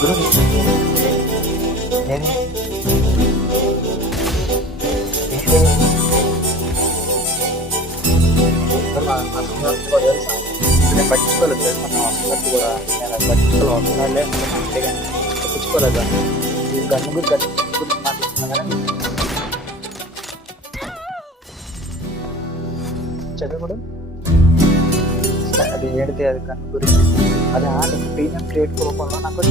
గురు నేను నేను పట్టించుకోలేదు తెలుసా నా వస్తున్నట్టు కూడా నేను అది పట్టించుకోవాలి వస్తున్నాడులే అంతే కానీ పట్టించుకోలేదు ఈ గన్ను గురించి మాట్లాడుతున్నా కానీ చదువు కూడా అది ఏడితే అది గన్ను గురించి అది నీకు ప్రీమియం క్రియేట్ కోపంలో నాకు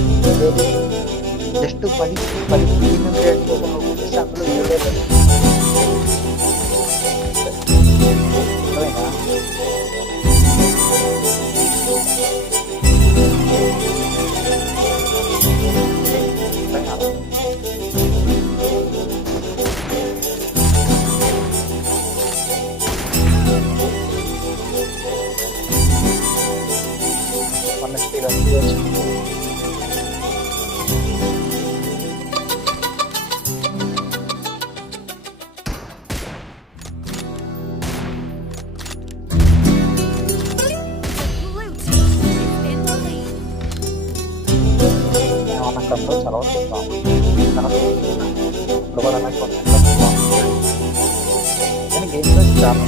జస్ట్ 10 ప్రీమియం క్రియేట్ కోపంలో చూస్తే అందులో ఏడలేదు కంట్రోల్ చదవడం కానీ గేమ్లో చాలా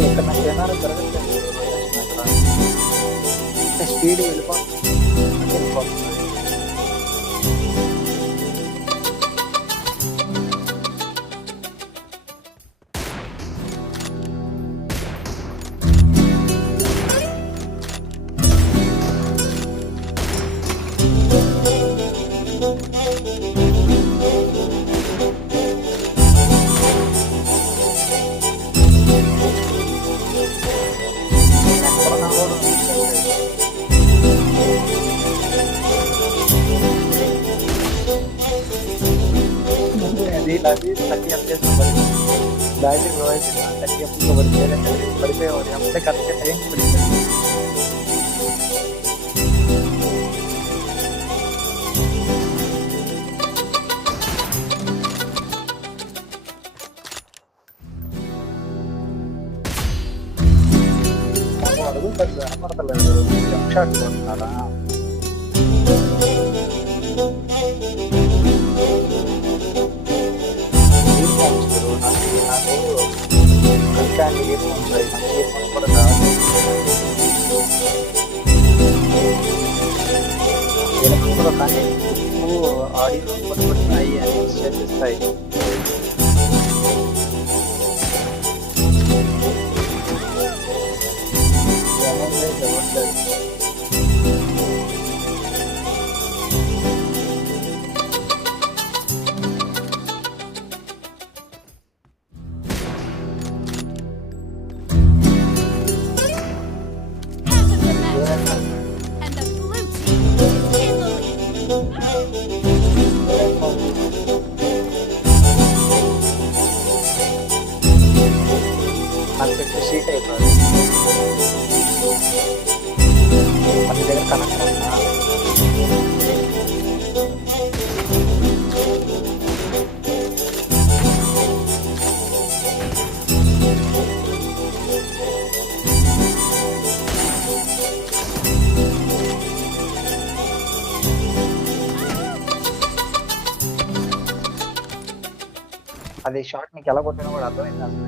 ఎక్కడ నాకు ఏమైనా జరగట్లేదు స్పీడ్ వెళ్ళిపోతుంది అది 30 FPS బ్యాటరీ లో అయితే 30 FPS పడిపోయేవాడు అంటే కరెక్ట్ టైం పడిపోయింది అడుగు పెద్ద అనపడతలేదు జంప్ షాట్ కొడుతున్నారా నాకు ఇయర్ ఫోన్స్ మంచి ఇయర్ ఫోన్స్ కూడా కావాలి కూడా కానీ ఆడియో కొన్ని అవి చేసేస్తాయి నాకు పెట్టి సీట్ అయిపోయింది మన దగ్గర కనెక్ట్ ఉన్నా అది షార్ట్ నీకు ఎలా కొట్టినా కూడా అర్థమైంది అసలు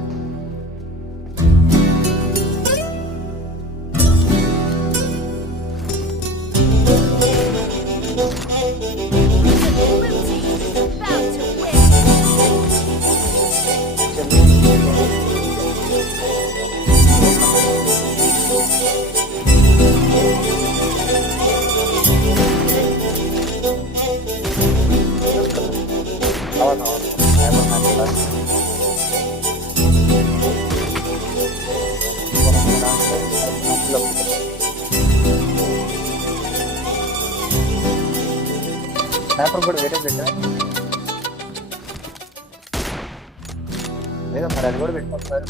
స్నాపర్ కూడా వేరే పెట్టా లేదా మరి అది కూడా పెట్టుకుంటారు